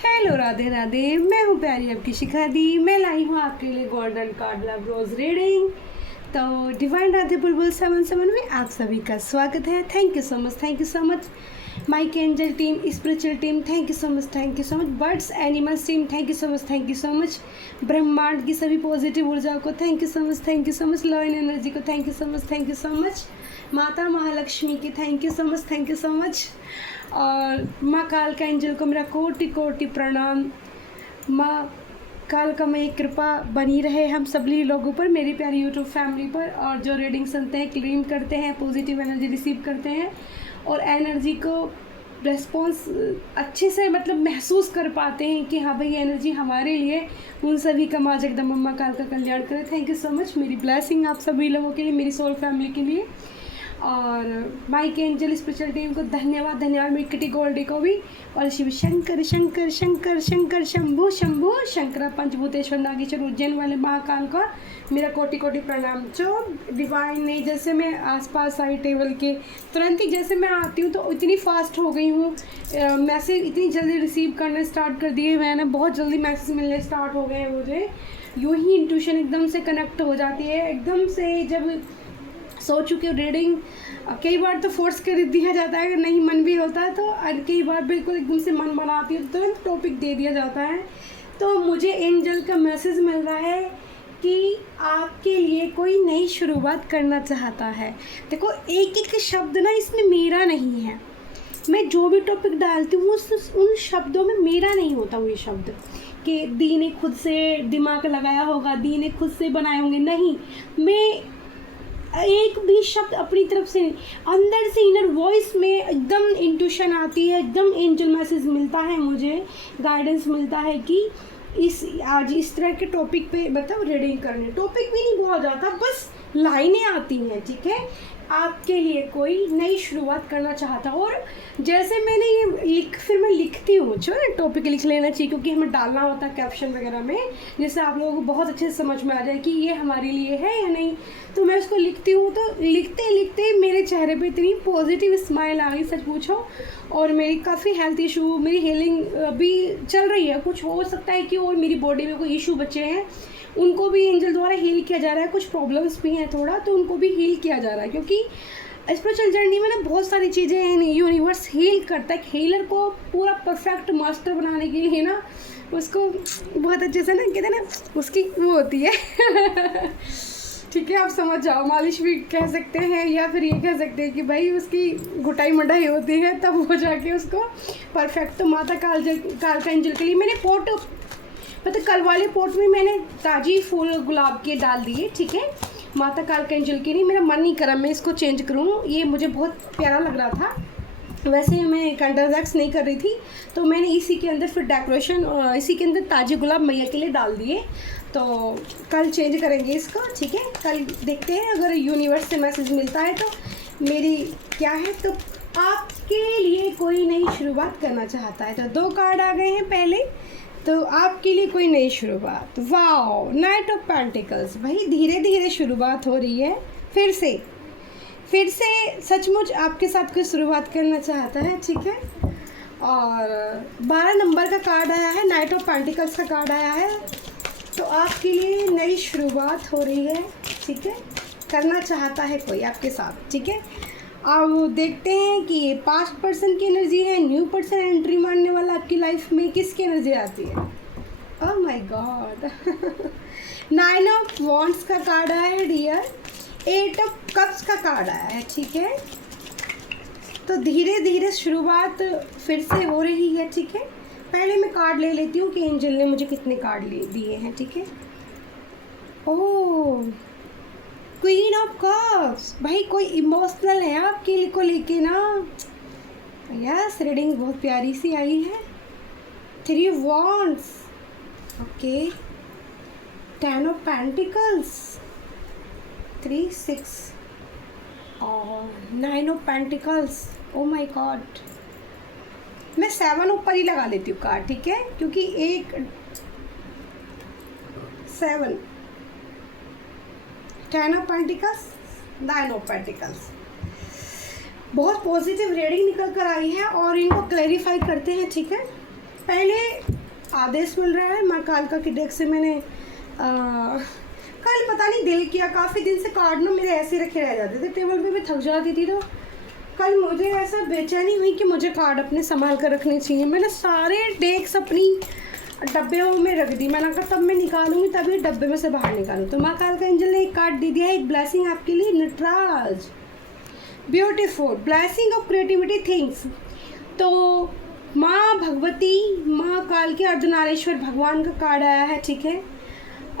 Hello Radhe Radhe, मैं हूँ प्यारी आपकी शिखा दी। मैं लाई हूँ आपके लिए golden card love rose reading. तो डिवाइन राधे बुलबुल 77 में आप सभी का स्वागत है। Thank you so much Mike angel team, spiritual team, thank you so much birds animals team, thank you so much ब्रह्मांड की सभी पॉजिटिव ऊर्जा को thank you so much love and energy को थैंक यू सो मच माता महालक्ष्मी की thank you so much और माँ काल का एंजल को मेरा कोटि कोटि प्रणाम। माँ काल का मैं कृपा बनी रहे हम सभी लोगों पर, मेरी प्यारी यूट्यूब फैमिली पर, और जो रीडिंग सुनते हैं, क्लीन करते हैं, पॉजिटिव एनर्जी रिसीव करते हैं और एनर्जी को रेस्पॉन्स अच्छे से मतलब महसूस कर पाते हैं कि हाँ भाई एनर्जी हमारे लिए, उन सभी का माँ जगदम्बा काल का कल्याण करे। थैंक यू सो मच, मेरी ब्लेसिंग आप सभी लोगों के लिए, मेरी सोल फैमिली के लिए, और माइक एंजल स्पिरिचुअल टीम को धन्यवाद मेरी किटी गोल्डी को भी, और शिव शंकर शंकर शंकर शंकर शंभु शंभु शंकरा पंचभूतेश्वर नागेश्वर उज्जैन वाले महाकाल का मेरा कोटि कोटि प्रणाम। जो डिवाइन ने, जैसे मैं आसपास आई टेबल के तुरंत ही जैसे मैं आती हूँ तो इतनी फास्ट हो गई हूँ, मैसेज इतनी जल्दी रिसीव करना स्टार्ट कर दिए मैंने, बहुत जल्दी मैसेज मिलने स्टार्ट हो गए हैं मुझे। यूँ ही इंट्यूशन एकदम से कनेक्ट हो जाती है, एकदम से जब सो चुके हो रीडिंग, कई बार तो फोर्स कर दिया जाता है, अगर नहीं मन भी होता है तो कई बार बिल्कुल एकदम से मन बनाती है तो तुरंत टॉपिक दे दिया जाता है। तो मुझे एंजल का मैसेज मिल रहा है कि आपके लिए कोई नई शुरुआत करना चाहता है। देखो एक एक शब्द ना इसमें मेरा नहीं है, मैं जो भी टॉपिक डालती हूँ उन शब्दों में मेरा नहीं होता वो ये शब्द कि दी ने खुद से दिमाग लगाया होगा, दी ने खुद से बनाए होंगे, नहीं, मैं एक भी शब्द अपनी तरफ से नहीं, अंदर से इनर वॉइस में एकदम इंट्यूशन आती है, एकदम एंजल मैसेज मिलता है मुझे, गाइडेंस मिलता है कि आज इस तरह के टॉपिक पे मतलब रीडिंग करने, टॉपिक भी नहीं बहुत ज़्यादा, बस लाइनें आती हैं, ठीक है। आपके लिए कोई नई शुरुआत करना चाहता हूँ, और जैसे मैंने ये फिर मैं लिखती हूँ, चलो टॉपिक लिख लेना चाहिए क्योंकि हमें डालना होता है कैप्शन वगैरह में, जिससे आप लोगों को बहुत अच्छे से समझ में आ जाए कि ये हमारे लिए है या नहीं। तो मैं उसको लिखती हूँ, तो लिखते लिखते मेरे चेहरे पे इतनी पॉजिटिव स्माइल आ गई, सच पूछो। और मेरी काफ़ी हेल्थ इशू, मेरी हीलिंग अभी चल रही है, कुछ हो सकता है कि और मेरी बॉडी में कोई इशू बचे हैं उनको भी एंजल द्वारा हील किया जा रहा है, कुछ प्रॉब्लम्स भी हैं थोड़ा, तो उनको भी हील किया जा रहा है, क्योंकि स्पिरिचुअल जर्नी में ना बहुत सारी चीज़ें हैं, यूनिवर्स हील करता है। हीलर को पूरा परफेक्ट मास्टर बनाने के लिए ना उसको बहुत अच्छे से ना कहते हैं ना, उसकी वो होती है ठीक है, आप समझ जाओ, मालिश भी कह सकते हैं या फिर ये कह सकते हैं कि भाई उसकी घुटाई मढ़ाई होती है, तब वो जाके उसको परफेक्ट। तो माता काल का एंजल के लिए मैंने पोट, मतलब कल वाले पोट में मैंने ताज़ी फूल गुलाब के डाल दिए, ठीक है। माता काल के एंजल के लिए मेरा मन नहीं करा मैं इसको चेंज करूँ, ये मुझे बहुत प्यारा लग रहा था। वैसे मैं कंडरजैक्स नहीं कर रही थी, तो मैंने इसी के अंदर फिर डेकोरेशन, इसी के अंदर ताज़े गुलाब मैया के लिए डाल दिए। तो कल चेंज करेंगे इसको, ठीक है। कल देखते हैं अगर यूनिवर्स से मैसेज मिलता है तो मेरी क्या है। तो आपके लिए कोई नई शुरुआत करना चाहता है, तो 2 कार्ड आ गए हैं पहले। तो आपके लिए कोई नई शुरुआत, वाओ, नाइट ऑफ पेंटिकल्स, भाई धीरे धीरे शुरुआत हो रही है, फिर से सचमुच आपके साथ कोई शुरुआत करना चाहता है, ठीक है। और 12 नंबर का कार्ड आया है, नाइट ऑफ पेंटिकल्स का कार्ड आया है, तो आपके लिए नई शुरुआत हो रही है, ठीक है, करना चाहता है कोई आपके साथ, ठीक है। अब देखते हैं कि ये पास्ट पर्सन की एनर्जी है, न्यू पर्सन एंट्री मारने वाला आपकी लाइफ में, किसकी एनर्जी आती है। Oh my God 9 of wands का कार्ड आया है डियर, 8 ऑफ कप्स का कार्ड आया है, ठीक है। तो धीरे धीरे शुरुआत फिर से हो रही है, ठीक है। पहले मैं कार्ड ले लेती हूँ कि एंजल ने मुझे कितने कार्ड दिए हैं, ठीक है। ओह क्वीन ऑफ कप्स, भाई कोई इमोशनल है आपके लिए को लेके ना, यस, रीडिंग बहुत प्यारी सी आई है। 3 वॉन्ड्स, ओके, 10 ऑफ पेंटिकल्स, 3 6 और 9 of pentacles. Oh my God, मैं 7 ऊपर ही लगा लेती हूँ कार्ड, ठीक है, क्योंकि एक 7, 10 ऑफ पेंटिकल्स, 9 ऑफ पेंटिकल्स, बहुत पॉजिटिव रीडिंग निकल कर आई है। और इनको क्लैरिफाई करते हैं, ठीक है। पहले आदेश मिल रहा है माँ कालका के डेक से। मैंने कल पता नहीं दिल किया, काफ़ी दिन से कार्ड ना मेरे ऐसे रखे रह जाते थे टेबल पे, मैं थक जाती थी। तो कल मुझे ऐसा बेचैनी हुई कि मुझे कार्ड अपने संभाल कर रखने चाहिए। मैंने सारे डेक्स अपनी डब्बे में रख दी। मैंने कहा तब मैं निकालूंगी, तभी डब्बे में से बाहर निकालूँ। तो माँ कालका एंजल ने एक कार्ड दे दिया है, एक ब्लेसिंग आपके लिए, Nataraja, beautiful blessing of creativity things. तो माँ भगवती, माँ काल के अर्धनारेश्वर भगवान का कार्ड आया है, ठीक है।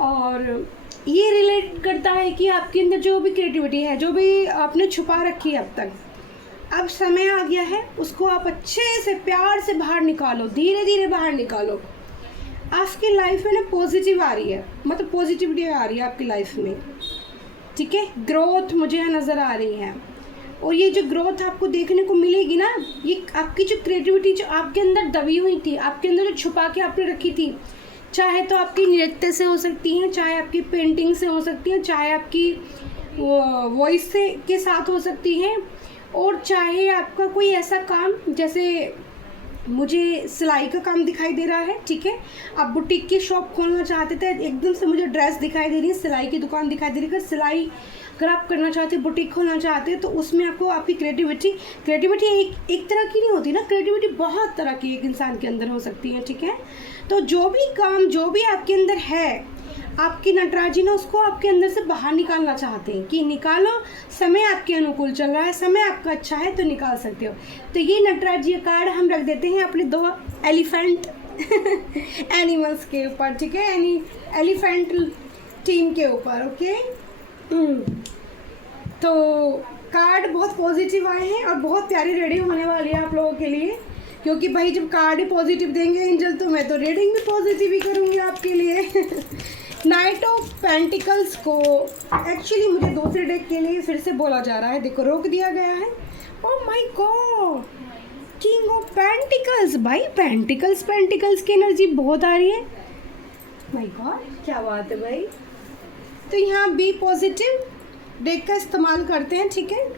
और ये रिलेट करता है कि आपके अंदर जो भी क्रिएटिविटी है, जो भी आपने छुपा रखी है अब तक, अब समय आ गया है उसको आप अच्छे से प्यार से बाहर निकालो, धीरे धीरे बाहर निकालो। आपकी लाइफ में ना पॉजिटिव आ रही है, मतलब पॉजिटिविटी आ रही है आपकी लाइफ में, ठीक है। ग्रोथ मुझे यहाँ नज़र आ रही है, और ये जो ग्रोथ आपको देखने को मिलेगी ना, ये आपकी जो क्रिएटिविटी जो आपके अंदर दबी हुई थी, आपके अंदर जो छुपा के आपने रखी थी, चाहे तो आपकी नृत्य से हो सकती हैं, चाहे आपकी पेंटिंग से हो सकती हैं, चाहे आपकी वॉइस से के साथ हो सकती हैं, और चाहे आपका कोई ऐसा काम, जैसे मुझे सिलाई का काम दिखाई दे रहा है, ठीक है। आप बुटीक की शॉप खोलना चाहते थे, एकदम से मुझे ड्रेस दिखाई दे रही है, सिलाई की दुकान दिखाई दे रही है। सिलाई अगर आप करना चाहते हैं, बुटीक खोलना चाहते हैं, तो उसमें आपको आपकी क्रिएटिविटी एक तरह की नहीं होती ना, क्रिएटिविटी बहुत तरह की एक इंसान के अंदर हो सकती है, ठीक है। तो जो भी काम, जो भी आपके अंदर है, आपकी नटराज जी ने उसको आपके अंदर से बाहर निकालना चाहते हैं कि निकालो, समय आपके अनुकूल चल रहा है, समय आपका अच्छा है तो निकाल सकते हो। तो ये नटराज जी कार्ड हम रख देते हैं अपने 2 एलिफेंट एनिमल्स के ऊपर, ठीक है, एलिफेंट टीम के ऊपर, ओके। तो कार्ड बहुत पॉजिटिव आए हैं और बहुत प्यारी रीडिंग होने वाली है आप लोगों के लिए, क्योंकि भाई जब कार्ड ही पॉजिटिव देंगे एंजल, तो मैं तो रीडिंग भी पॉजिटिव ही करूँगी आपके लिए। नाइट ऑफ पेंटिकल्स को एक्चुअली मुझे दूसरे डेक के लिए फिर से बोला जा रहा है, देखो रोक दिया गया है। Oh my God, king of pentacles, भाई पेंटिकल्स की एनर्जी बहुत आ रही है। माय गॉड, क्या बात है भाई। तो यहाँ बी पॉजिटिव डेक का इस्तेमाल करते हैं, ठीक है।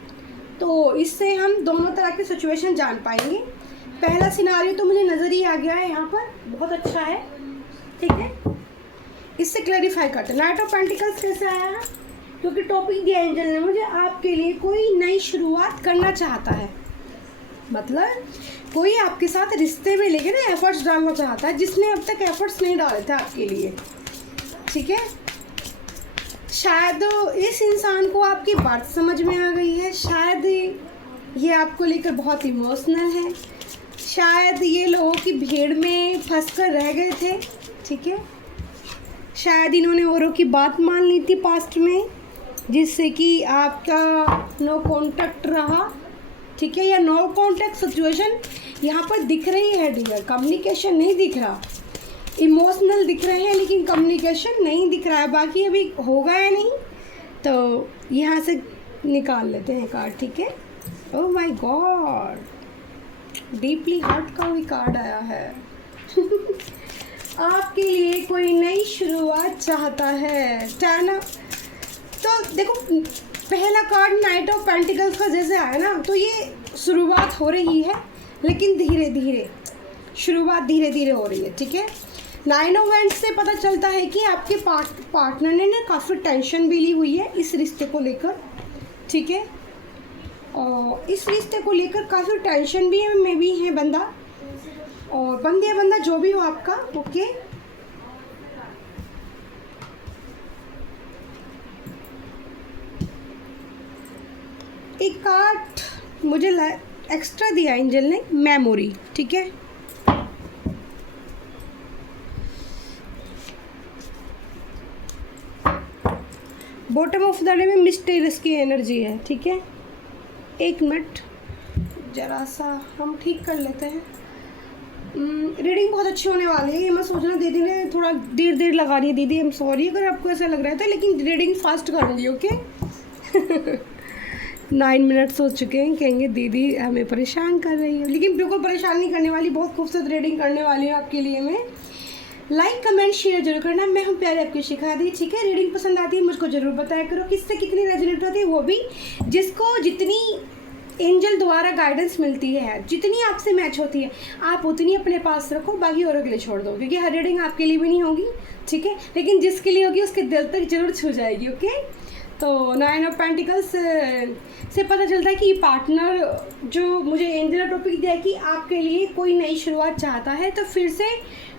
तो इससे हम दोनों तरह की सिचुएशन जान पाएंगे। पहला सिनारियो तो मुझे नज़र ही आ गया है यहाँ पर, बहुत अच्छा है, ठीक है। इससे क्लैरिफाई करते हैं नाइट ऑफ पेंटिकल्स कैसे आया है, क्योंकि टॉपिक दिया एंजल ने मुझे, आपके लिए कोई नई शुरुआत करना चाहता है, मतलब कोई आपके साथ रिश्ते में लेके ना एफर्ट्स डालना चाहता है, जिसने अब तक एफर्ट्स नहीं डाले थे आपके लिए, ठीक है। शायद इस इंसान को आपकी बात समझ में आ गई है, शायद ये आपको लेकर बहुत इमोशनल है, शायद ये लोगों की भीड़ में फंसकर रह गए थे, ठीक है। शायद इन्होंने औरों की बात मान ली थी पास्ट में, जिससे कि आपका नो कांटेक्ट रहा, ठीक है, या नो कांटेक्ट सिचुएशन यहाँ पर दिख रही है डियर। कम्युनिकेशन नहीं दिख रहा, इमोशनल दिख रहे हैं लेकिन कम्युनिकेशन नहीं दिख रहा है। बाकी अभी होगा या नहीं तो यहाँ से निकाल लेते हैं कार्ड, ठीक है। Oh my God, deeply heart का भी कार्ड आया है। आपके लिए कोई नई शुरुआत चाहता है, टाना। तो देखो पहला कार्ड नाइट ऑफ पेंटिकल्स का जैसे आया ना, तो ये शुरुआत हो रही है, लेकिन धीरे धीरे शुरुआत धीरे धीरे हो रही है, ठीक है। 9 ऑफ वैंड्स से पता चलता है कि आपके पार्टनर ने ना काफ़ी टेंशन भी ली हुई है इस रिश्ते को लेकर, ठीक है। और इस रिश्ते को लेकर काफ़ी टेंशन भी है, में भी है बंदा, और बंदे या बंदा जो भी हो आपका, ओके। एक कार्ड मुझे एक्स्ट्रा दिया एंजल ने, मेमोरी, ठीक है। बॉटम ऑफ द डे में मिस्टीरियस की एनर्जी है, ठीक है। 1 मिनट जरा सा हम ठीक कर लेते हैं। रीडिंग बहुत अच्छी होने वाली है, ये मैं सोच रहा हूँ दीदी ने थोड़ा देर लगा रही है। दीदी आई एम सॉरी अगर आपको ऐसा लग रहा था, लेकिन रीडिंग फास्ट करूँगी, ओके। 9 मिनट्स हो चुके हैं, कहेंगे दीदी हमें परेशान कर रही है, लेकिन बिल्कुल परेशान नहीं करने वाली, बहुत खूबसूरत रीडिंग करने वाली हूँ आपके लिए मैं। लाइक कमेंट शेयर जरूर करना, मैं हूँ प्यारे आपकी शिखा दी, ठीक है। रीडिंग पसंद आती है मुझको ज़रूर बताया करो, किससे कितनी रेजोनेट होती है, वो भी जिसको जितनी एंजल द्वारा गाइडेंस मिलती है, जितनी आपसे मैच होती है आप उतनी अपने पास रखो, बाकी औरों के लिए छोड़ दो, क्योंकि हर रीडिंग आपके लिए भी नहीं होगी, ठीक है, लेकिन जिसके लिए होगी उसके दिल तक जरूर छू जाएगी। ओके, तो 9 ऑफ पेंटिकल्स से पता चलता है कि ये पार्टनर जो मुझे एंजल टॉपिक दिया है कि आपके लिए कोई नई शुरुआत चाहता है, तो फिर से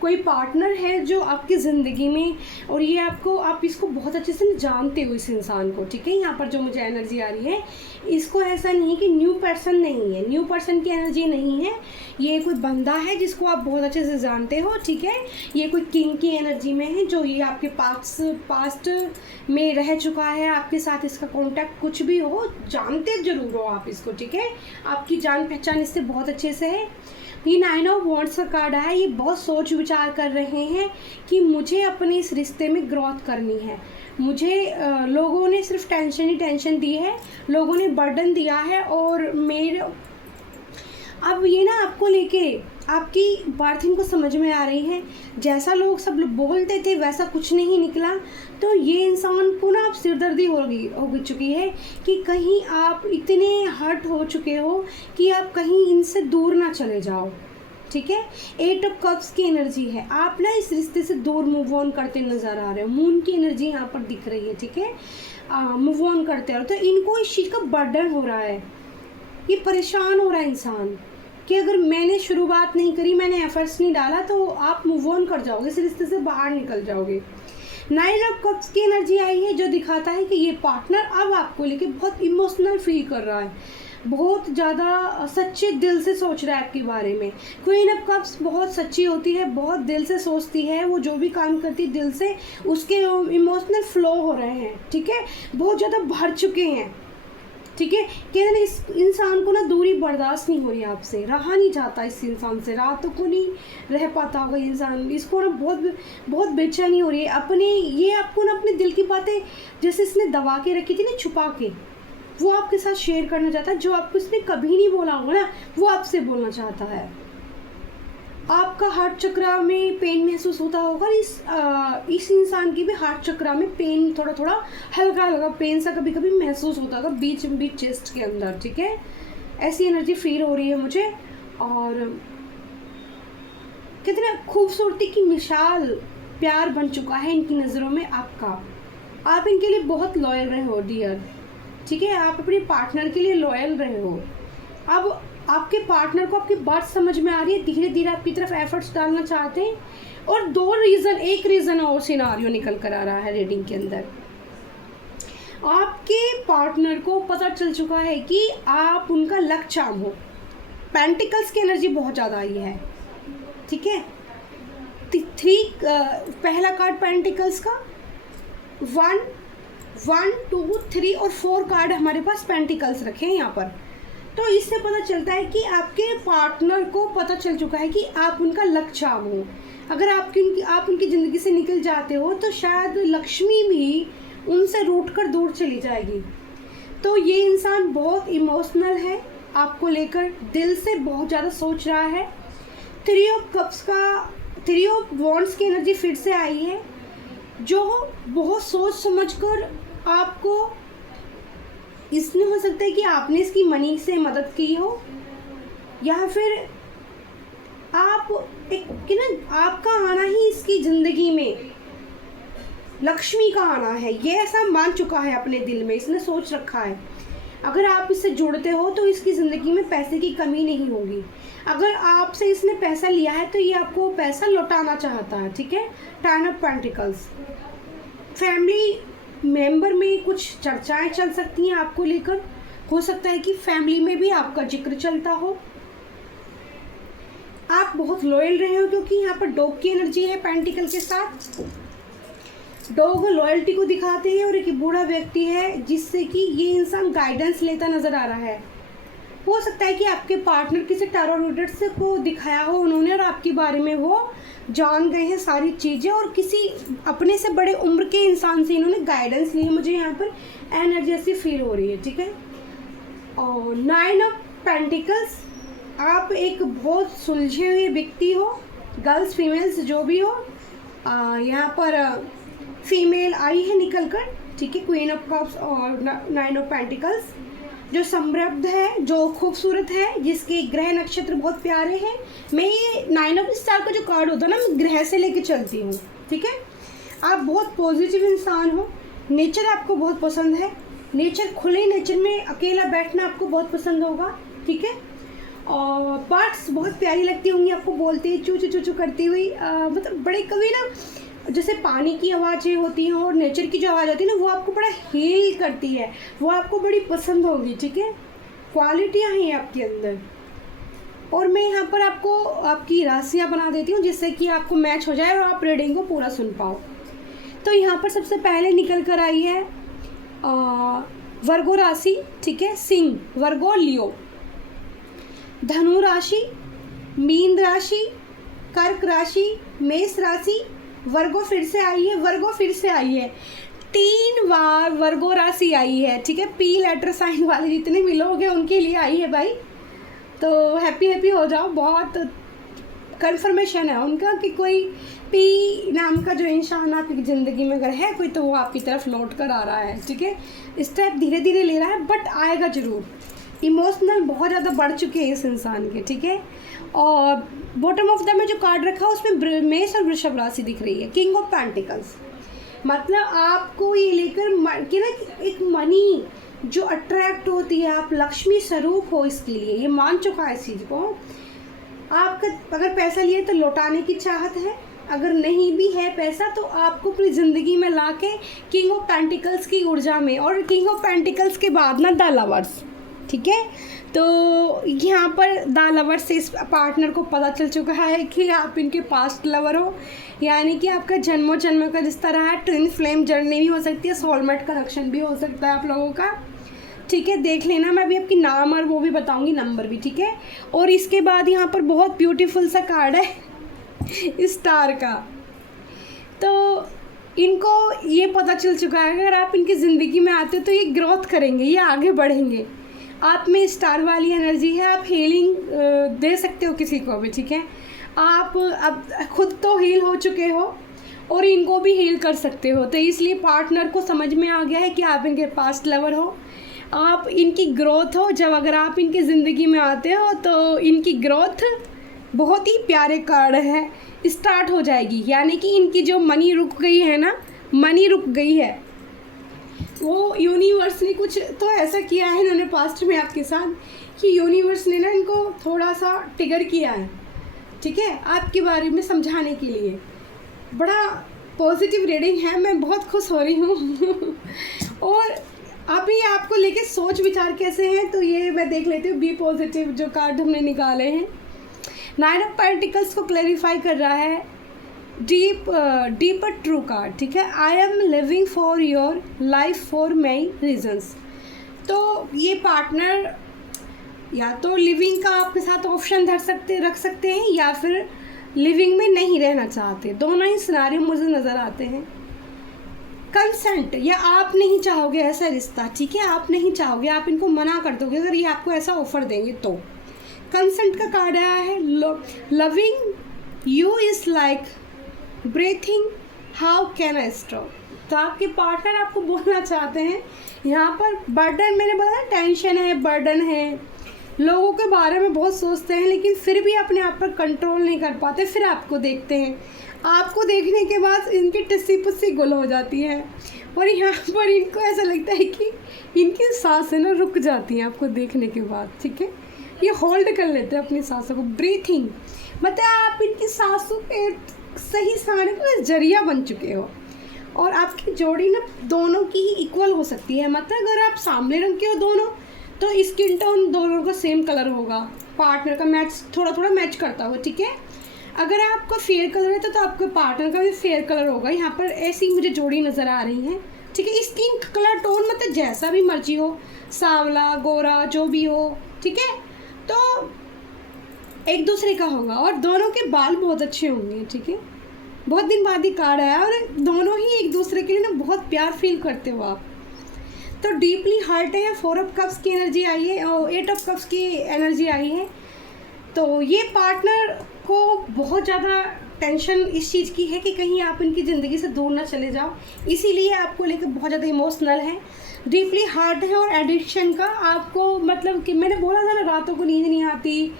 कोई पार्टनर है जो आपकी ज़िंदगी में, और ये आपको, आप इसको बहुत अच्छे से जानते हो इस इंसान को, ठीक है। यहाँ पर जो मुझे एनर्जी आ रही है, इसको ऐसा नहीं कि न्यू पर्सन नहीं है, न्यू पर्सन की एनर्जी नहीं है, ये कोई बंदा है जिसको आप बहुत अच्छे से जानते हो, ठीक है। ये कोई किंग की एनर्जी में है, जो ये आपके पास्ट में रह चुका है, आपके साथ इसका कॉन्टैक्ट कुछ भी हो, जानते ज़रूर हो आप इसको, ठीक है, आपकी जान पहचान इससे बहुत अच्छे से है। ये 9 ऑफ वॉन्ड्स का कार्ड है, ये बहुत सोच विचार कर रहे हैं कि मुझे अपने इस रिश्ते में ग्रोथ करनी है, मुझे लोगों ने सिर्फ टेंशन ही टेंशन दी है, लोगों ने बर्डन दिया है, और मेरे अब ये ना आपको लेके आपकी बात इनको समझ में आ रही है, जैसा लोग सब लोग बोलते थे वैसा कुछ नहीं निकला, तो ये इंसान को ना अब सिरदर्दी हो चुकी है कि कहीं आप इतने हर्ट हो चुके हो कि आप कहीं इनसे दूर ना चले जाओ, ठीक है। 8 ऑफ कप्स की एनर्जी है, आप ना इस रिश्ते से दूर मूव ऑन करते नज़र आ रहे हो, मून की एनर्जी यहाँ पर दिख रही है, ठीक है, मूव ऑन करते रहो, तो इनको इस चीज़ का बर्डन हो रहा है, ये परेशान हो रहा है इंसान कि अगर मैंने शुरुआत नहीं करी, मैंने एफर्ट्स नहीं डाला, तो आप मूव ऑन कर जाओगे, इस रिश्ते से बाहर निकल जाओगे। 9 ऑफ कप्स की एनर्जी आई है, जो दिखाता है कि ये पार्टनर अब आपको लेके बहुत इमोशनल फील कर रहा है, बहुत ज़्यादा सच्चे दिल से सोच रहा है आपके बारे में। क्वीन ऑफ कप्स बहुत सच्ची होती है, बहुत दिल से सोचती है, वो जो भी काम करती है दिल से, उसके इमोशनल फ्लो हो रहे हैं, ठीक है, बहुत ज़्यादा भर चुके हैं, ठीक है। कहते ना इस इंसान को ना दूरी बर्दाश्त नहीं हो रही आपसे, रहा नहीं जाता इस इंसान से, रातों को नहीं रह पाता होगा इंसान, इसको ना बहुत बेचैनी हो रही है अपने, ये आपको ना अपने दिल की बातें जैसे इसने दबा के रखी थी ना, छुपा के, वो आपके साथ शेयर करना चाहता है, जो आपको इसने कभी नहीं बोला होगा ना, वो आपसे बोलना चाहता है। आपका हार्ट चक्रा में पेन महसूस होता होगा, इस इंसान की भी हार्ट चक्रा में पेन, थोड़ा थोड़ा हल्का हल्का पेन सा कभी कभी महसूस होता होगा बीच चेस्ट के अंदर, ठीक है, ऐसी एनर्जी फील हो रही है मुझे। और कितना खूबसूरती की मिसाल प्यार बन चुका है इनकी नज़रों में आपका, आप इनके लिए बहुत लॉयल रहे हो डियर, ठीक है, आप अपने पार्टनर के लिए लॉयल रहे हो। अब आपके पार्टनर को आपकी बात समझ में आ रही है, धीरे धीरे आपकी तरफ एफर्ट्स डालना चाहते हैं, और एक रीज़न और सिनारियो निकल कर आ रहा है रीडिंग के अंदर। आपके पार्टनर को पता चल चुका है कि आप उनका लक चार्म हो, पेंटिकल्स की एनर्जी बहुत ज़्यादा आई है, ठीक है, 3 पहला कार्ड पेंटिकल्स का, 1, 2, 3 और 4 कार्ड हमारे पास पेंटिकल्स रखे हैं यहाँ पर, तो इससे पता चलता है कि आपके पार्टनर को पता चल चुका है कि आप उनका लक चार्म हो। अगर आप उनकी ज़िंदगी से निकल जाते हो तो शायद लक्ष्मी भी उनसे रूठ कर दूर चली जाएगी। तो ये इंसान बहुत इमोशनल है, आपको लेकर दिल से बहुत ज़्यादा सोच रहा है। 3 ऑफ वॉन्ड्स की एनर्जी फिर से आई है, जो बहुत सोच समझकर आपको, इसमें हो सकता है कि आपने इसकी मनी से मदद की हो, या फिर आप कि ना आपका आना ही इसकी ज़िंदगी में लक्ष्मी का आना है, ये ऐसा मान चुका है अपने दिल में, इसने सोच रखा है अगर आप इससे जुड़ते हो तो इसकी ज़िंदगी में पैसे की कमी नहीं होगी। अगर आपसे इसने पैसा लिया है तो ये आपको पैसा लौटाना चाहता है, ठीक है। 10 ऑफ पेंटिकल्स, फैमिली मेंबर में कुछ चर्चाएं चल सकती हैं आपको लेकर, हो सकता है कि फैमिली में भी आपका जिक्र चलता हो। आप बहुत लॉयल रहे हो, क्योंकि यहाँ पर डॉग की एनर्जी है पेंटिकल के साथ, डॉग लॉयल्टी को दिखाते हैं, और एक बूढ़ा व्यक्ति है जिससे कि ये इंसान गाइडेंस लेता नज़र आ रहा है। हो सकता है कि आपके पार्टनर किसी टैरो रीडर को दिखाया हो उन्होंने, और आपके बारे में वो जान गए हैं सारी चीज़ें, और किसी अपने से बड़े उम्र के इंसान से इन्होंने गाइडेंस ली है, मुझे यहाँ पर एनर्जी ऐसी फील हो रही है, ठीक है। और 9 ऑफ पेंटिकल्स, आप एक बहुत सुलझे हुए व्यक्ति हो, गर्ल्स फीमेल्स जो भी हो, यहाँ पर फीमेल आई है निकल कर, ठीक है, क्वीन ऑफ कप्स और 9 ऑफ पेंटिकल्स। जो समृद्ध है, जो खूबसूरत है, जिसके ग्रह नक्षत्र बहुत प्यारे हैं। मैं ये 9 ऑफ स्टार का जो कार्ड होता है ना, मैं ग्रह से लेके चलती हूँ, ठीक है। आप बहुत पॉजिटिव इंसान हो, नेचर आपको बहुत पसंद है, नेचर, खुले नेचर में अकेला बैठना आपको बहुत पसंद होगा, ठीक है। और बर्ड्स बहुत प्यारी लगती होंगी आपको, बोलते हैं चू चू चू चू करती हुई, मतलब बड़े कभी ना, जैसे पानी की आवाज़ें होती हैं और नेचर की जो आवाज़ होती है ना, वो आपको बड़ा हील करती है, वो आपको बड़ी पसंद होगी, ठीक है। क्वालिटियाँ हैं आपके अंदर। और मैं यहाँ पर आपको आपकी राशियाँ बना देती हूँ, जिससे कि आपको मैच हो जाए और आप रीडिंग को पूरा सुन पाओ। तो यहाँ पर सबसे पहले निकल कर आई है वर्गो राशि, ठीक है, सिंह, वर्गो, लियो। धनु राशि, मीन राशि, कर्क राशि, मेष राशि, वर्गो फिर से आई है, वर्गो फिर से आई है, 3 बार वर्गो राशि आई है, ठीक है। पी लेटर साइन वाले जितने भी लोग हैं उनके लिए आई है भाई, तो हैप्पी हो जाओ। बहुत कंफर्मेशन है उनका कि कोई पी नाम का जो इंसान आपकी ज़िंदगी में अगर है कोई, तो वो आपकी तरफ लौट कर आ रहा है, ठीक है। स्टेप धीरे धीरे ले रहा है, बट आएगा ज़रूर। इमोशनल बहुत ज़्यादा बढ़ चुके हैं इस इंसान के, ठीक है। और बॉटम ऑफ द में जो कार्ड रखा है उसमें मेष और वृषभ राशि दिख रही है, किंग ऑफ पेंटिकल्स। मतलब आपको ये लेकर कि ना एक मनी जो अट्रैक्ट होती है, आप लक्ष्मी स्वरूप हो, इसके लिए ये मान चुका है इस चीज़ को। आपका अगर पैसा लिए तो लौटाने की चाहत है, अगर नहीं भी है पैसा तो आपको अपनी ज़िंदगी में लाके किंग ऑफ पेंटिकल्स की ऊर्जा में, और किंग ऑफ पेंटिकल्स के बाद ना द लवर्स, ठीक है। तो यहाँ पर द लवर से इस पार्टनर को पता चल चुका है कि आप इनके पास्ट लवर हो, यानी कि आपका जन्मों जन्म का रिश्ता रहा है। ट्विन फ्लेम जर्नी भी हो सकती है, सोलमेट कनेक्शन भी हो सकता है आप लोगों का, ठीक है। देख लेना, मैं भी आपकी नाम और वो भी बताऊंगी, नंबर भी, ठीक है। और इसके बाद यहाँ पर बहुत ब्यूटीफुल सा कार्ड है स्टार का। तो इनको ये पता चल चुका है अगर आप इनकी ज़िंदगी में आते हो तो ये ग्रोथ करेंगे, ये आगे बढ़ेंगे। आप में स्टार वाली एनर्जी है, आप हीलिंग दे सकते हो किसी को भी, ठीक है। आप अब खुद तो हील हो चुके हो और इनको भी हील कर सकते हो, तो इसलिए पार्टनर को समझ में आ गया है कि आप इनके पास्ट लवर हो, आप इनकी ग्रोथ हो। जब अगर आप इनकी ज़िंदगी में आते हो तो इनकी ग्रोथ बहुत ही प्यारे कार्ड है, स्टार्ट हो जाएगी। यानी कि इनकी जो मनी रुक गई है ना, मनी रुक गई है, वो यूनिवर्स ने कुछ तो ऐसा किया है इन्होंने पास्ट में आपके साथ कि यूनिवर्स ने ना इनको थोड़ा सा ट्रिगर किया है, ठीक है, आपके बारे में समझाने के लिए। बड़ा पॉजिटिव रीडिंग है, मैं बहुत खुश हो रही हूँ और अभी आपको लेके सोच विचार कैसे हैं तो ये मैं देख लेती हूँ। बी पॉजिटिव जो कार्ड हमने निकाले हैं, 9 ऑफ पेंटिकल्स को क्लैरिफाई कर रहा है, डीपर ट्रू कार्ड, ठीक है। I M living for your life for my regions. तो ये पार्टनर या तो लिविंग का आपके साथ ऑप्शन रख सकते हैं या फिर लिविंग में नहीं रहना चाहते, दोनों ही सिनारियो मुझे नज़र आते हैं। कंसेंट, या आप नहीं चाहोगे ऐसा रिश्ता, ठीक है, आप नहीं चाहोगे, आप इनको मना कर दोगे अगर ये आपको ऐसा ऑफर देंगे तो। कंसेंट का कार्ड आया है, loving you is like breathing, how can I stop. तो आपके पार्टनर आपको बोलना चाहते हैं यहाँ पर बर्डन, मैंने बताया टेंशन है, बर्डन है, लोगों के बारे में बहुत सोचते हैं लेकिन फिर भी अपने आप पर कंट्रोल नहीं कर पाते, फिर आपको देखते हैं, आपको देखने के बाद इनकी टिस्सी पुस्सी गुल हो जाती है और यहाँ पर इनको ऐसा लगता है कि इनकी सांसें ना रुक जाती हैं आपको देखने के बाद, ठीक है। ये होल्ड कर लेते हैं अपनी सांसों को, ब्रीथिंग मतलब आप इनकी सांसों के सही सारे का जरिया बन चुके हो। और आपकी जोड़ी ना दोनों की ही इक्वल हो सकती है, मतलब अगर आप सामने रंग के हो दोनों तो स्किन टोन दोनों का सेम कलर होगा, पार्टनर का मैच थोड़ा थोड़ा मैच करता हो, ठीक है। अगर आपका फेयर कलर है तो आपके पार्टनर का भी फेयर कलर होगा। यहाँ पर ऐसी मुझे जोड़ी नज़र आ रही है, ठीक है। स्किन कलर टोन मतलब जैसा भी मर्जी हो, सांवला गोरा जो भी हो, ठीक है, तो एक दूसरे का होगा और दोनों के बाल बहुत अच्छे होंगे, ठीक है। बहुत दिन बाद ही कार्ड आया और दोनों ही एक दूसरे के लिए ना बहुत प्यार फील करते हो आप, तो डीपली हर्ट है। 4 ऑफ कप्स की एनर्जी आई है और 8 ऑफ कप्स की एनर्जी आई है। तो ये पार्टनर को बहुत ज़्यादा टेंशन इस चीज़ की है कि कहीं आप इनकी ज़िंदगी से दूर ना चले जाओ, इसीलिए आपको लेकर बहुत ज़्यादा इमोशनल हैं, डीपली हार्ट है। और एडिक्शन का आपको मतलब कि मैंने बोला था ना, रातों को नींद नहीं आती,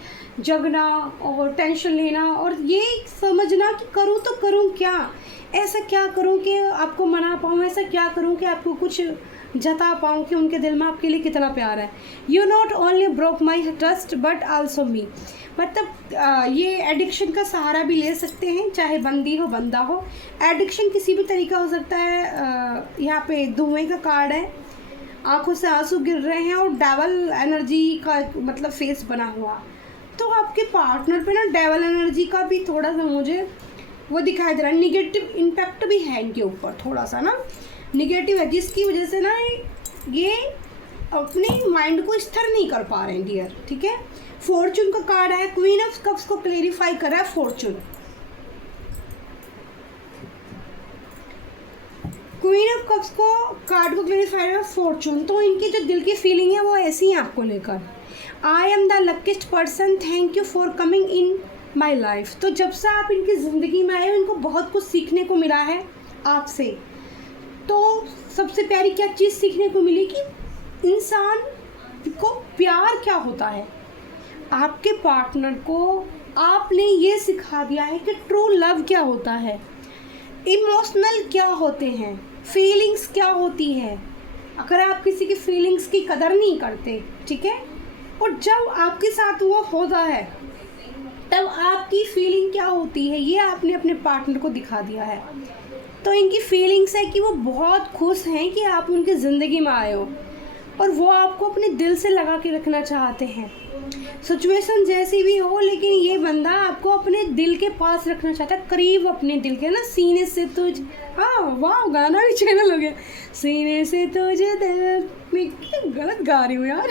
जगना और टेंशन लेना, और ये समझना कि करूँ तो करूँ क्या, ऐसा क्या करूँ कि आपको मना पाऊँ, ऐसा क्या करूँ कि आपको कुछ जता पाऊँ कि उनके दिल में आपके लिए कितना प्यार है। You not only broke my trust but also me. मतलब ये एडिक्शन का सहारा भी ले सकते हैं, चाहे बंदी हो बंदा हो। एडिक्शन किसी भी तरीका हो सकता है। यहाँ पे धुएं का कार्ड है, आंखों से आंसू गिर रहे हैं और डेवल एनर्जी का मतलब फेस बना हुआ। तो आपके पार्टनर पे ना डेवल एनर्जी का भी थोड़ा सा मुझे वो दिखाई दे रहा है, निगेटिव इम्पैक्ट भी है इनके ऊपर, थोड़ा सा ना निगेटिव है, जिसकी वजह से ना ये अपने माइंड को स्थिर नहीं कर पा रहे हैं डियर। ठीक है, फॉर्चून का कार्ड है, क्वीन ऑफ कप्स को क्लेरिफाई कर रहा है फॉर्चून। क्वीन ऑफ कप्स को कार्ड को क्लेरिफाई कर फॉर्चून। तो इनकी जो दिल की फीलिंग है वो ऐसी है आपको लेकर, I am the luckiest person, thank you for coming in my life. तो जब से आप इनकी ज़िंदगी में आए हो, इनको बहुत कुछ सीखने को मिला है आपसे। तो सबसे प्यारी क्या चीज़ सीखने को मिली कि इंसान को प्यार क्या होता है। आपके पार्टनर को आपने ये सिखा दिया है कि ट्रू लव क्या होता है, इमोशनल क्या होते हैं, फीलिंग्स क्या होती है। अगर आप किसी की फीलिंग्स की कदर नहीं करते, ठीक है, और जब आपके साथ वो होता है तब आपकी फीलिंग क्या होती है, ये आपने अपने पार्टनर को दिखा दिया है। तो इनकी फीलिंग्स है कि वो बहुत खुश हैं कि आप उनकी ज़िंदगी में आए हो, और वो आपको अपने दिल से लगा के रखना चाहते हैं। सिचुएशन जैसी भी हो, लेकिन ये बंदा आपको अपने दिल के पास रखना चाहता है, करीब अपने दिल के ना, सीने से तुझ, हाँ वाह गाना भी चैनल हो गया, सीने से तुझे दिल में, गलत गा रही हूँ यार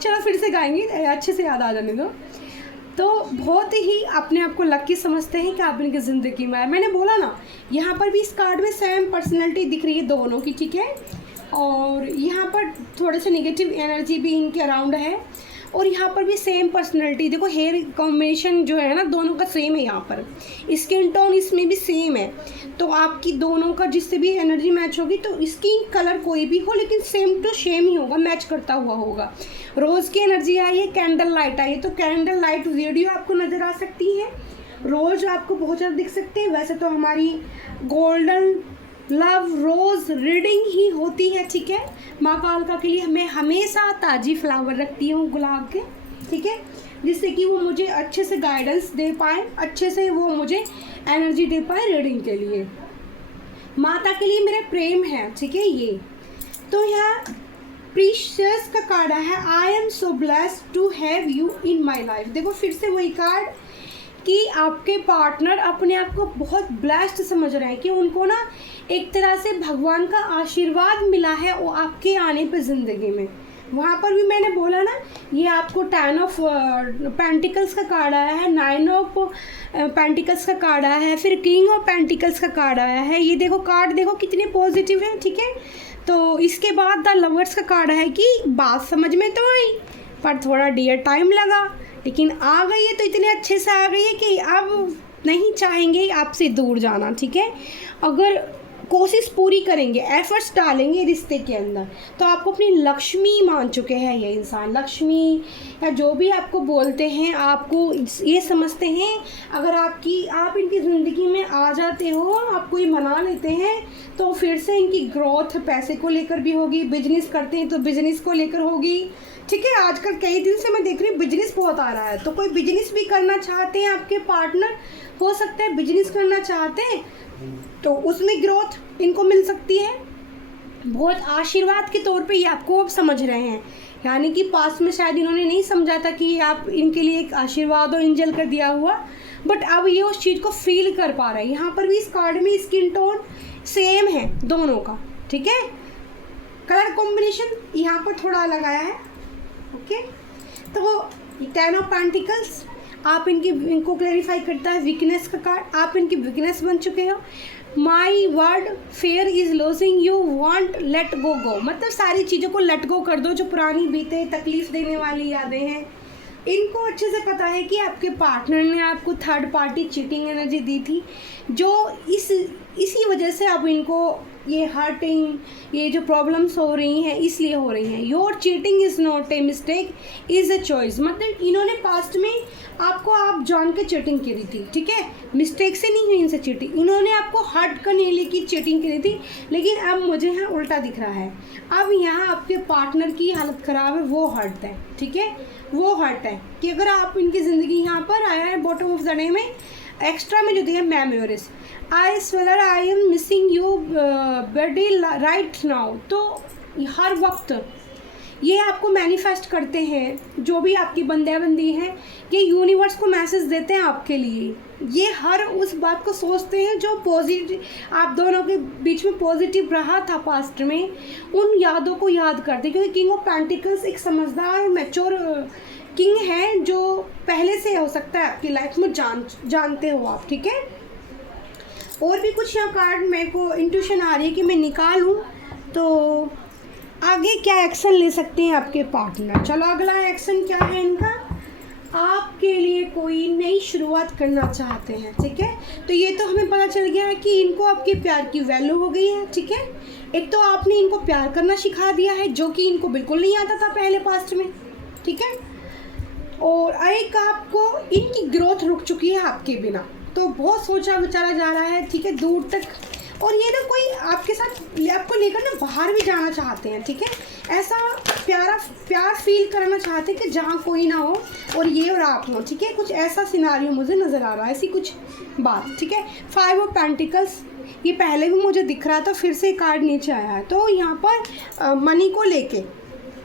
चलो फिर से गाएंगे, अच्छे से याद आ जाने दो। तो बहुत ही अपने आप को लकी समझते हैं कि आप इनकी ज़िंदगी में आए। मैंने बोला ना, यहाँ पर भी इस कार्ड में सेम पर्सनैलिटी दिख रही है दोनों की, ठीक है, और यहाँ पर थोड़े से नेगेटिव एनर्जी भी इनके अराउंड है, और यहाँ पर भी सेम पर्सनैलिटी। देखो हेयर कॉम्बिनेशन जो है ना दोनों का सेम है, यहाँ पर स्किन टोन इसमें भी सेम है। तो आपकी दोनों का जिससे भी एनर्जी मैच होगी, तो स्किन कलर कोई भी हो लेकिन सेम टू सेम ही होगा, मैच करता हुआ होगा। रोज़ की एनर्जी आई है, कैंडल लाइट आई है, तो कैंडल लाइट वीडियो आपको नज़र आ सकती है, रोज़ आपको बहुत ज़्यादा दिख सकते हैं। वैसे तो हमारी गोल्डन लव रोज़ रीडिंग ही होती है, ठीक है। माँ कालका के लिए मैं हमेशा ताज़ी फ्लावर रखती हूँ गुलाब के, ठीक है, जिससे कि वो मुझे अच्छे से गाइडेंस दे पाए, अच्छे से वो मुझे एनर्जी दे पाए रीडिंग के लिए। माता के लिए मेरा प्रेम है, ठीक है। ये तो यहाँ प्रीशियस का कार्ड है, I am so blessed to have you in my life. देखो फिर से वही कार्ड कि आपके पार्टनर अपने आप को बहुत ब्लेस्ड समझ रहे हैं कि उनको ना एक तरह से भगवान का आशीर्वाद मिला है वो आपके आने पे ज़िंदगी में। वहाँ पर भी मैंने बोला ना, ये आपको 10 ऑफ पेंटिकल्स का कार्ड आया है, 9 ऑफ पेंटिकल्स का कार्ड आया है, फिर किंग ऑफ पेंटिकल्स का कार्ड आया है। ये देखो कार्ड देखो कितने पॉजिटिव है, ठीक है। तो इसके बाद द लवर्स का कार्ड है कि बात समझ में तो आई पर थोड़ा डियर टाइम लगा, लेकिन आ गई है तो इतने अच्छे से आ गई है कि अब नहीं चाहेंगे आपसे दूर जाना, ठीक है। अगर कोशिश पूरी करेंगे, एफर्ट्स डालेंगे रिश्ते के अंदर, तो आपको अपनी लक्ष्मी मान चुके हैं ये इंसान। लक्ष्मी या जो भी आपको बोलते हैं, आपको ये समझते हैं अगर आप इनकी ज़िंदगी में आ जाते हो, आपको ये मना लेते हैं, तो फिर से इनकी ग्रोथ पैसे को लेकर भी होगी, बिजनेस करते हैं तो बिजनेस को लेकर होगी, ठीक है। आजकल कई दिन से मैं देख रही हूँ बिजनेस बहुत आ रहा है, तो कोई बिजनेस भी करना चाहते हैं आपके पार्टनर, हो सकता है बिजनेस करना चाहते हैं तो उसमें ग्रोथ इनको मिल सकती है। बहुत आशीर्वाद के तौर पे ये आपको अब समझ रहे हैं, यानी कि पास में शायद इन्होंने नहीं समझा था कि आप इनके लिए एक आशीर्वाद और एंजल कर दिया हुआ, बट अब ये उस चीज़ को फील कर पा रहे हैं। यहाँ पर भी इस कार्ड में स्किन टोन सेम है दोनों का, ठीक है। कलर कॉम्बिनेशन यहाँ पर थोड़ा अलग आया है, ओके। तो 10 ऑफ पेंटिकल्स आप इनको क्लैरिफाई करता है वीकनेस का कार्ड, आप इनकी वीकनेस बन चुके हो। My word fair is losing you want let go, मतलब सारी चीज़ों को लेट गो कर दो, जो पुरानी बीते तकलीफ देने वाली यादें हैं इनको अच्छे से पता है कि आपके पार्टनर ने आपको थर्ड पार्टी चीटिंग एनर्जी दी थी, जो इसी वजह से अब इनको ये हर्टिंग, ये जो प्रॉब्लम्स हो रही हैं इसलिए हो रही हैं। Your cheating is not a mistake, is a choice. मतलब इन्होंने पास्ट में आपको आप जान के चीटिंग करी थी, ठीक है, मिस्टेक से नहीं हुई इनसे चीटिंग, इन्होंने आपको हर्ट करने के लिए की चीटिंग करी थी। लेकिन अब मुझे यहाँ उल्टा दिख रहा है, अब यहाँ आपके पार्टनर की हालत ख़राब है, वो हर्ट है, ठीक है, वो हर्ट है कि अगर आप इनकी ज़िंदगी यहाँ पर आया है बॉटम ऑफ द डे में एक्स्ट्रा में जो दिया memories, I swear I am missing you buddy right now. तो हर वक्त ये आपको मैनिफेस्ट करते हैं, जो भी आपकी बंदे बंदी हैं, ये यूनिवर्स को मैसेज देते हैं आपके लिए। ये हर उस बात को सोचते हैं जो पॉजिटिव आप दोनों के बीच में पॉजिटिव रहा था पास्ट में, उन यादों को याद करते हैं। क्योंकि किंग ऑफ पेंटिकल्स एक समझदार मैच्योर किंग है, जो पहले से हो सकता है आपकी लाइफ में जानते हो आप, ठीक है। और भी कुछ यहाँ कार्ड मेरे को इंट्यूशन आ रही है कि मैं निकालूं, तो आगे क्या एक्शन ले सकते हैं आपके पार्टनर। चलो अगला एक्शन क्या है इनका, आपके लिए कोई नई शुरुआत करना चाहते हैं, ठीक है। तो ये तो हमें पता चल गया है कि इनको आपके प्यार की वैल्यू हो गई है, ठीक है। एक तो आपने इनको प्यार करना सिखा दिया है, जो कि इनको बिल्कुल नहीं आता था पहले पास्ट में, ठीक है। और एक आपको इनकी ग्रोथ रुक चुकी है आपके बिना, तो बहुत सोचा विचारा जा रहा है, ठीक है, दूर तक। और ये ना कोई आपके साथ आपको लेकर ना बाहर भी जाना चाहते हैं, ठीक है। ऐसा प्यार फील करना चाहते हैं कि जहाँ कोई ना हो और ये और आप हो, ठीक है। कुछ ऐसा सिनारियो मुझे नज़र आ रहा है, ऐसी कुछ बात, ठीक है। 5 ऑफ पेंटिकल्स, ये पहले भी मुझे दिख रहा था, फिर से कार्ड नीचे आया है। तो यहाँ पर मनी को लेके,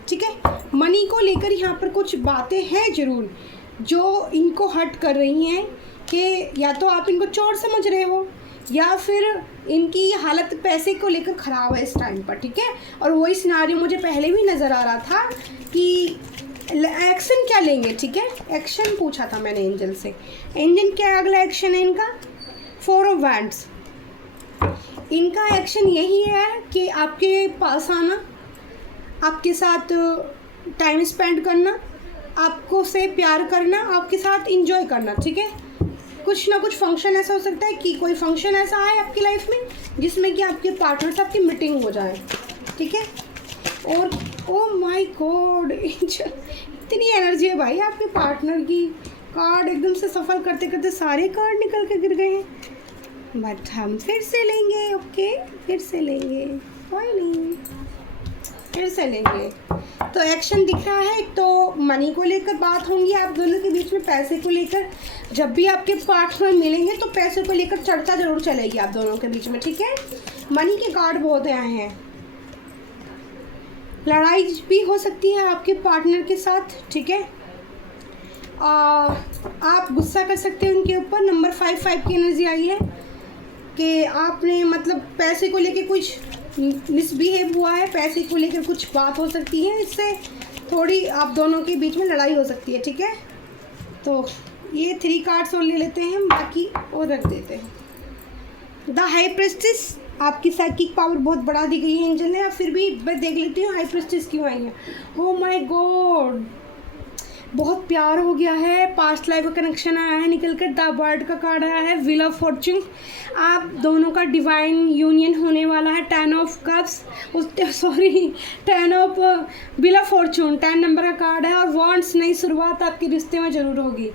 ठीक है, मनी को लेकर यहाँ पर कुछ बातें हैं ज़रूर जो इनको हर्ट कर रही हैं, कि या तो आप इनको चोर समझ रहे हो या फिर इनकी हालत पैसे को लेकर ख़राब है इस टाइम पर, ठीक है। और वही सिनारियो मुझे पहले भी नज़र आ रहा था कि एक्शन क्या लेंगे, ठीक है। एक्शन पूछा था मैंने एंजल से, एंजल क्या अगला एक्शन है इनका, 4 ऑफ वैंड्स। इनका एक्शन यही है कि आपके पास आना, आपके साथ टाइम स्पेंड करना, आपको से प्यार करना, आपके साथ इंजॉय करना, ठीक है। कुछ ना कुछ फंक्शन ऐसा हो सकता है कि कोई फंक्शन ऐसा आए आपकी लाइफ में जिसमें कि आपके पार्टनर से आपकी मीटिंग हो जाए, ठीक है। और ओ माय गॉड, इतनी एनर्जी है भाई आपके पार्टनर की। कार्ड एकदम से सफ़र करते करते सारे कार्ड निकल के गिर गए हैं, बट हम फिर से लेंगे, ओके, फिर से लेंगे, कोई नहीं, फिर से लेंगे। तो एक्शन दिख रहा है, तो मनी को लेकर बात होंगी आप दोनों के बीच में, पैसे को लेकर। जब भी आपके पार्टनर मिलेंगे तो पैसे को लेकर चर्चा जरूर चलेगी आप दोनों के बीच में, ठीक है। मनी के कार्ड बहुत आए हैं, लड़ाई भी हो सकती है आपके पार्टनर के साथ, ठीक है। आप गुस्सा कर सकते हैं उनके ऊपर। नंबर 5 की एनर्जी आई है कि आपने मतलब पैसे को लेकर कुछ मिसबिहेव हुआ है, पैसे को लेकर कुछ बात हो सकती है, इससे थोड़ी आप दोनों के बीच में लड़ाई हो सकती है, ठीक है। तो ये 3 कार्ड्स और ले लेते हैं, बाकी और रख देते हैं। द हाई प्रेस्टिस, आपकी साइकिक पावर बहुत बढ़ा दी गई है एंजल ने। अब फिर भी मैं देख लेती हूँ हाई प्रेस्टिस क्यों आई है। ओह माय गॉड, बहुत प्यार हो गया है, पास्ट लाइफ का कनेक्शन आया है निकल कर। द बर्ड का कार्ड आया है, व्हील ऑफ फॉर्च्यून, आप दोनों का डिवाइन यूनियन होने वाला है। 10 of cups, 10 of wheel of Fortune 10 number का कार्ड है। और वॉन्ट्स, नई शुरुआत आपके रिश्ते में ज़रूर होगी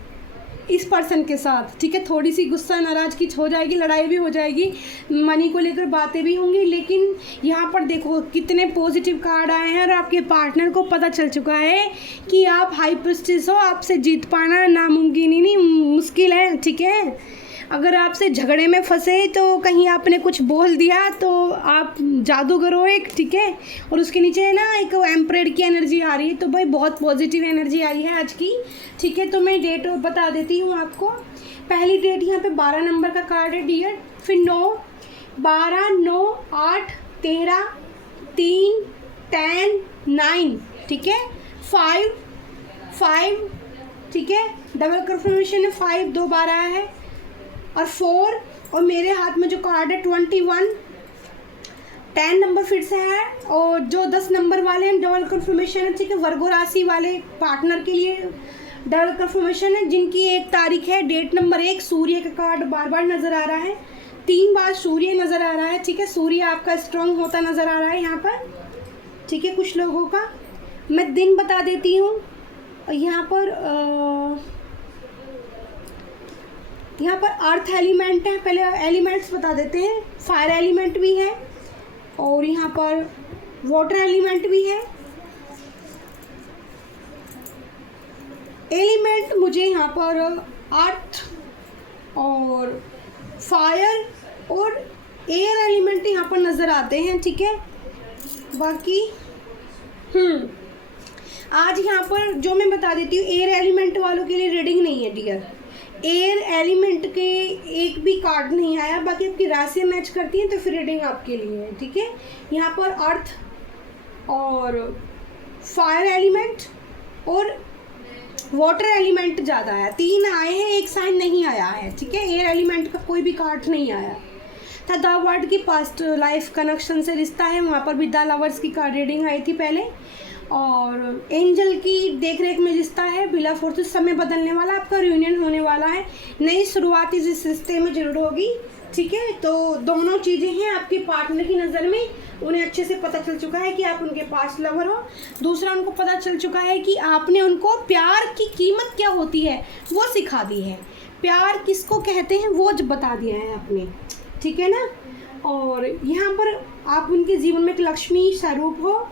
इस पर्सन के साथ, ठीक है। थोड़ी सी गुस्सा नाराज़गी हो जाएगी, लड़ाई भी हो जाएगी, मनी को लेकर बातें भी होंगी, लेकिन यहाँ पर देखो कितने पॉजिटिव कार्ड आए हैं। और आपके पार्टनर को पता चल चुका है कि आप हाई प्रेस्टिज हो, आपसे जीत पाना नामुमकिन ही नहीं, मुश्किल है, ठीक है। अगर आपसे झगड़े में फंसे तो कहीं आपने कुछ बोल दिया तो आप जादूगर हो एक, ठीक है। और उसके नीचे है ना एक एम्परेड की एनर्जी आ रही है, तो भाई बहुत पॉजिटिव एनर्जी आई है आज की, ठीक है। तो मैं डेट बता देती हूँ आपको। पहली डेट यहाँ पे 12 नंबर का कार्ड है डियर, फिर 9, 12, 9, 8, 13, 3, 10, 9, ठीक है, 5, ठीक है। डबल कंफर्मेशन है, 5 2 बार आया है, और 4, और मेरे हाथ में जो कार्ड है 21, 10 नंबर फिर से है। और जो 10 नंबर वाले हैं डबल कंफर्मेशन है, ठीक है। वर्गो राशि वाले पार्टनर के लिए डबल कंफर्मेशन है, जिनकी एक तारीख है, डेट नंबर 1, सूर्य का कार्ड बार बार नज़र आ रहा है, 3 बार सूर्य नज़र आ रहा है, ठीक है। सूर्य आपका स्ट्रांग होता नज़र आ रहा है यहाँ पर, ठीक है। कुछ लोगों का मैं दिन बता देती हूँ। यहाँ पर अर्थ एलिमेंट है, पहले एलिमेंट्स बता देते हैं। फायर एलिमेंट भी है और यहाँ पर वाटर एलिमेंट भी है। एलिमेंट मुझे यहाँ पर अर्थ और फायर और एयर एलिमेंट यहाँ पर नज़र आते हैं, ठीक है। बाकी आज यहाँ पर जो मैं बता देती हूँ, एयर एलिमेंट वालों के लिए रीडिंग नहीं है डियर। एयर एलिमेंट के एक भी कार्ड नहीं आया, बाकी आपकी राशि मैच करती हैं तो फिर रीडिंग आपके लिए है, ठीक है। यहाँ पर अर्थ और फायर एलिमेंट और वाटर एलिमेंट ज़्यादा आया, 3 आए हैं, एक साइन नहीं आया है, ठीक है। एयर एलिमेंट का कोई भी कार्ड नहीं आया था। द वर्ड की पास्ट लाइफ कनेक्शन से रिश्ता है, वहाँ पर भी द लवर्स की कार्ड रीडिंग आई थी पहले। और एंजल की देख रेख में रिश्ता है, बिला फोर्सेस, समय बदलने वाला, आपका रियूनियन होने वाला है, नई शुरुआत इस रिश्ते में जरूर होगी, ठीक है। तो दोनों चीज़ें हैं आपके पार्टनर की नज़र में, उन्हें अच्छे से पता चल चुका है कि आप उनके पास लवर हो। दूसरा, उनको पता चल चुका है कि आपने उनको प्यार की कीमत क्या होती है वो सिखा दी है, प्यार किसको कहते हैं वो बता दिया है आपने, ठीक है ना। और यहाँ पर आप उनके जीवन में एक लक्ष्मी स्वरूप हो,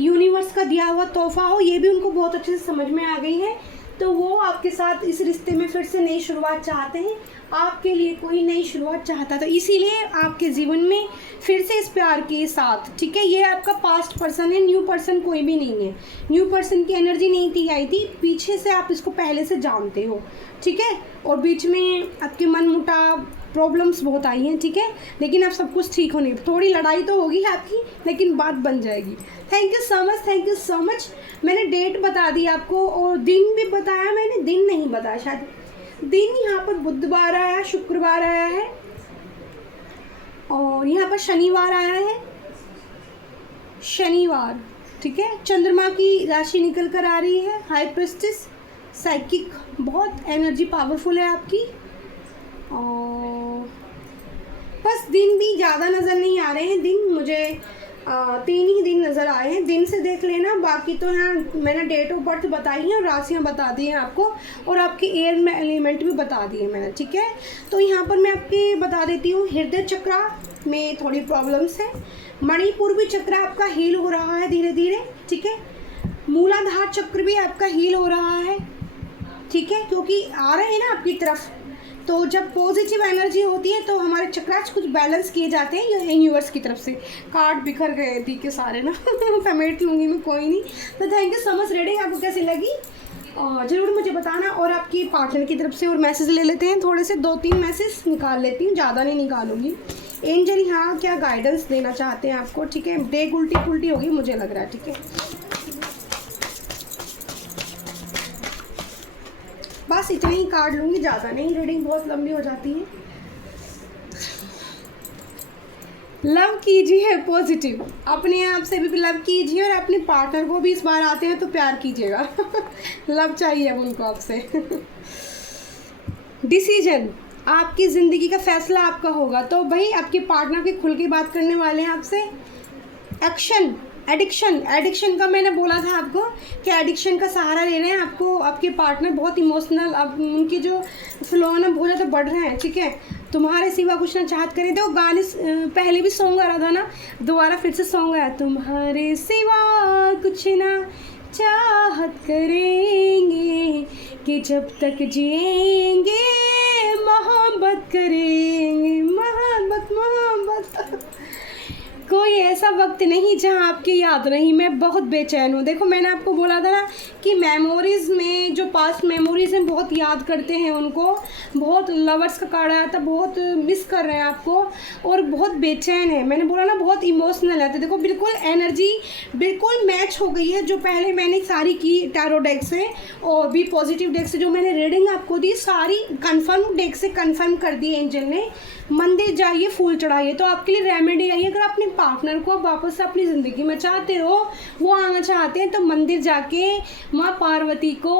यूनिवर्स का दिया हुआ तोहफा हो, ये भी उनको बहुत अच्छे से समझ में आ गई है। तो वो आपके साथ इस रिश्ते में फिर से नई शुरुआत चाहते हैं, आपके लिए कोई नई शुरुआत चाहता, तो इसीलिए आपके जीवन में फिर से इस प्यार के साथ, ठीक है। ये आपका पास्ट पर्सन है, न्यू पर्सन कोई भी नहीं है, न्यू पर्सन की एनर्जी नहीं थी आई थी, पीछे से आप इसको पहले से जानते हो, ठीक है। और बीच में आपके मन मुटाव प्रॉब्लम्स बहुत आई हैं, ठीक है, लेकिन अब सब कुछ ठीक होने, थोड़ी लड़ाई तो होगी आपकी लेकिन बात बन जाएगी। Thank you so much, thank you so much. मैंने डेट बता दी आपको और दिन भी बताया, मैंने दिन नहीं बताया शायद। दिन यहाँ पर बुधवार आया, शुक्रवार आया है और यहाँ पर शनिवार आया है, शनिवार, ठीक है। चंद्रमा की राशि निकल कर आ रही है, हाई प्रेस्टिस, साइकिक, बहुत एनर्जी पावरफुल है आपकी। और बस दिन भी ज़्यादा नज़र नहीं आ रहे हैं, दिन मुझे 3 ही दिन नज़र आए हैं, दिन से देख लेना। बाकी तो यहाँ मैंने डेट ऑफ बर्थ बताई है और राशियाँ बता दी हैं आपको, और आपके एयर में एलिमेंट भी बता दिए मैंने, ठीक है। तो यहाँ पर मैं आपके बता देती हूँ, हृदय चक्र में थोड़ी प्रॉब्लम्स है, मणिपुर भी चक्र आपका हील हो रहा है धीरे धीरे, ठीक है। मूलाधार चक्र भी आपका हील हो रहा है, ठीक है, क्योंकि आ रहे हैं ना आपकी तरफ। तो जब पॉजिटिव एनर्जी होती है तो हमारे चक्रास कुछ बैलेंस किए जाते हैं यूनिवर्स की तरफ से। कार्ड बिखर गए थी के सारे ना समेट लूँगी मैं, कोई नहीं। तो thank you so much. Reading आपको कैसी लगी ज़रूर मुझे बताना। और आपकी पार्टनर की तरफ से और मैसेज ले लेते हैं, थोड़े से 2-3 मैसेज निकाल लेती हूँ, ज़्यादा नहीं निकालूंगी। एंजल यहाँ क्या गाइडेंस देना चाहते हैं आपको, ठीक है। डेग उल्टी पुल्टी होगी मुझे लग रहा है, ठीक है। बस इतने ही कार्ड लूँगी, ज़्यादा नहीं, रीडिंग बहुत लंबी हो जाती है। लव कीजिए पॉजिटिव, अपने आप से भी लव कीजिए और अपने पार्टनर को भी इस बार आते हैं तो प्यार कीजिएगा लव चाहिए अब उनको आपसे डिसीजन, आपकी ज़िंदगी का फैसला आपका होगा, तो भाई आपके पार्टनर के खुल के बात करने वाले हैं आपसे। एक्शन, एडिक्शन का मैंने बोला था आपको कि एडिक्शन का सहारा ले रहे हैं आपको, आपके पार्टनर बहुत इमोशनल, अब उनकी जो फ्लो है ना बहुत ज़्यादा बढ़ रहे हैं, ठीक है। तुम्हारे सिवा कुछ ना चाहत करें, तो गाने पहले भी सॉन्ग आ रहा था ना, दोबारा फिर से सॉन्ग आया, तुम्हारे सिवा कुछ ना चाहत करेंगे कि जब तक जिएंगे मोहब्बत करेंगे, मोहब्बत कोई ऐसा वक्त नहीं जहाँ आपकी याद नहीं। मैं बहुत बेचैन हूँ। देखो मैंने आपको बोला था ना कि मेमोरीज़ में जो पास्ट मेमोरीज़ हैं बहुत याद करते हैं उनको, बहुत लवर्स का कार्ड आया था, बहुत मिस कर रहे हैं आपको और बहुत बेचैन है। मैंने बोला ना बहुत इमोशनल है। तो देखो बिल्कुल एनर्जी बिल्कुल मैच हो गई है जो पहले मैंने सारी की टैरो डेक से और भी पॉजिटिव डेक से जो मैंने रीडिंग आपको दी, सारी कन्फर्म डेक से कन्फर्म कर दी एंजल ने। मंदिर जाइए, फूल चढ़ाइए। तो आपके लिए रेमेडी आई है, अगर अपने पार्टनर पार्टनर को वापस अपनी ज़िंदगी में चाहते हो, वो आना चाहते हैं, तो मंदिर जाके माँ पार्वती को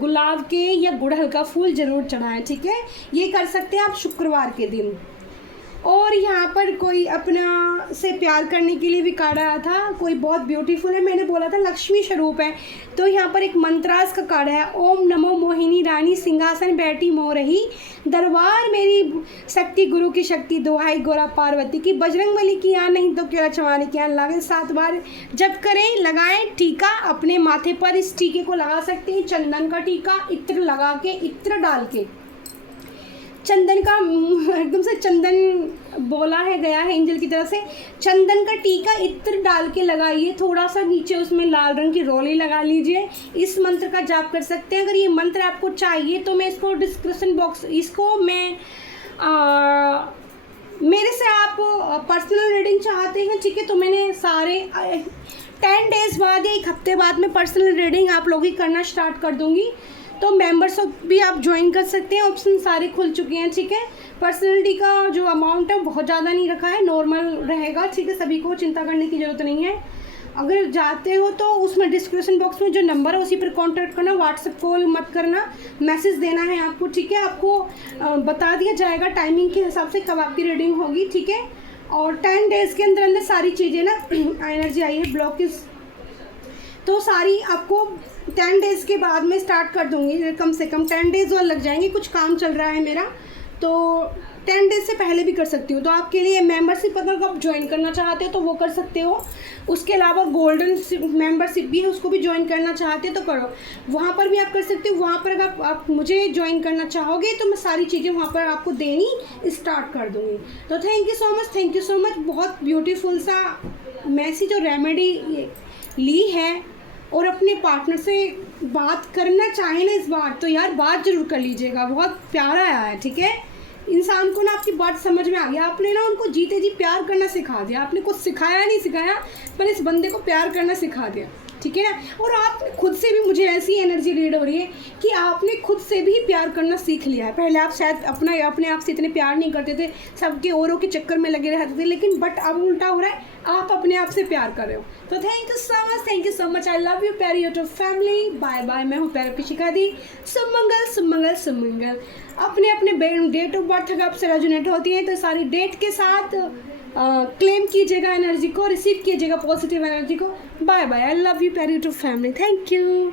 गुलाब के या गुड़हल का फूल ज़रूर चढ़ाएं, ठीक है। ये कर सकते हैं आप शुक्रवार के दिन। और यहाँ पर कोई अपना से प्यार करने के लिए भी कार्ड आया था, कोई बहुत ब्यूटीफुल है, मैंने बोला था लक्ष्मी स्वरूप है, तो यहाँ पर एक मंत्रास का कार्ड है। ओम नमो मोहिनी रानी सिंहासन बैठी मोरही, दरबार मेरी शक्ति गुरु की शक्ति, दोहाई गोरा पार्वती की, बजरंगबली की या नहीं तो केरा चवाने की आन लागे, 7 बार जब करें लगाएं टीका अपने माथे पर। इस टीके को लगा सकते हैं चंदन का टीका, इत्र लगा के, इत्र डाल के, चंदन का एकदम से चंदन बोला है गया है एंजल की तरफ से, चंदन का टीका इत्र डाल के लगाइए, थोड़ा सा नीचे उसमें लाल रंग की रोली लगा लीजिए। इस मंत्र का जाप कर सकते हैं। अगर ये मंत्र आपको चाहिए तो मैं इसको डिस्क्रिप्शन बॉक्स, इसको मैं मेरे से आप पर्सनल रीडिंग चाहते हैं, ठीक है, तो मैंने सारे 10 डेज़ बाद या 1 हफ्ते बाद में पर्सनल रीडिंग आप लोग ही करना स्टार्ट कर दूँगी, तो मेंबर्स भी आप ज्वाइन कर सकते हैं। ऑप्शन सारे खुल चुके हैं, ठीक है। पर्सनलिटी का जो अमाउंट है बहुत ज़्यादा नहीं रखा है, नॉर्मल रहेगा, ठीक है, सभी को चिंता करने की ज़रूरत नहीं है। अगर जाते हो तो उसमें डिस्क्रिप्शन बॉक्स में जो नंबर है उसी पर कांटेक्ट करना, व्हाट्सएप कॉल मत करना, मैसेज देना है आपको, ठीक है। आपको बता दिया जाएगा टाइमिंग के हिसाब से कब आपकी रीडिंग होगी, ठीक है। और 10 डेज़ के अंदर अंदर सारी चीज़ें ना एनर्जी आई है ब्लॉकेज, तो सारी आपको 10 डेज़ के बाद में स्टार्ट कर दूँगी, कम से कम 10 डेज़ और लग जाएंगे, कुछ काम चल रहा है मेरा, तो 10 डेज़ से पहले भी कर सकती हूँ। तो आपके लिए मेंबरशिप अगर आप ज्वाइन करना चाहते हो तो वो कर सकते हो। उसके अलावा गोल्डन मेंबरशिप भी है, उसको भी ज्वाइन करना चाहते हो तो करो, वहाँ पर भी आप कर सकते हो। वहाँ पर अगर आप मुझे ज्वाइन करना चाहोगे तो मैं सारी चीज़ें वहाँ पर आपको देनी स्टार्ट कर दूँगी। तो thank you so much, thank you so much. बहुत ब्यूटीफुल सा मैसेज और रेमेडी ली है, और अपने पार्टनर से बात करना चाहें ना इस बार, तो यार बात ज़रूर कर लीजिएगा, बहुत प्यारा आया है, ठीक है। इंसान को ना आपकी बात समझ में आ गया, आपने ना उनको जीते जी प्यार करना सिखा दिया, आपने कुछ सिखाया नहीं सिखाया, पर इस बंदे को प्यार करना सिखा दिया, ठीक है ना। और आप खुद से भी, मुझे ऐसी एनर्जी रीड हो रही है कि आपने खुद से भी प्यार करना सीख लिया है। पहले आप शायद अपने आप से इतने प्यार नहीं करते थे, सबके औरों के चक्कर में लगे रहते थे, लेकिन बट अब उल्टा हो रहा है, आप अपने आप से प्यार कर रहे हो। तो thank you so much, thank you so much, I love you प्यारी यूट्यूब फैमिली, बाय बाय। मैं हूँ प्यारी शिखा दी। सुमंगल सुमंगल सुमंगल। अपने अपने डेट ऑफ बर्थ अगर आपसे रेजोनेट होती है तो सारी डेट के साथ क्लेम कीजिएगा एनर्जी को, रिसीव कीजिएगा पॉजिटिव एनर्जी को। Bye bye, I love you प्यारी यूट्यूब फैमिली, थैंक यू।